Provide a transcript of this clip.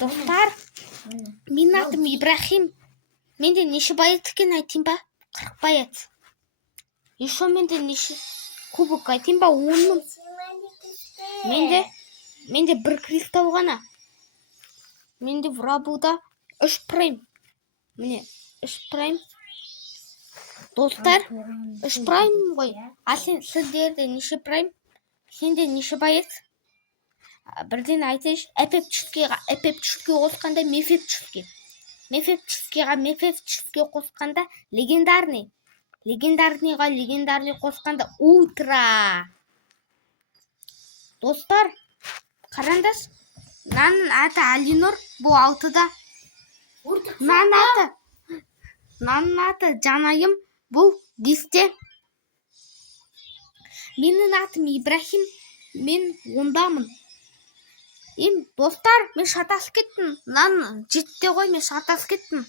Достар, менің атым Ибрахим. Менде неше боец екен айтайын ба? 40 боец. Еще менде неше кубок айтайын ба? 10 мың. Менде бір кристалл ғана. Менде в рабуда 3 прайм. Міне 3 прайм. Достар, 3 прайм ғой. А сіздерде неше прайм? Сенде неше боец? Бірден айтайыншы, эпепчискіға қосқанда мефепчискіға қосқанда легендарный. Легендарный қосқанда утро. Достар, қараңдаш. Наның аты Алинор, бұл 6-да. Наның аты Жанайым, бұл 10-те. Менің атым Ибрахим, мен 10-дамын. Достар, мен шатасып кеттім. Нан 7-те ғой, мен шатасып кеттім.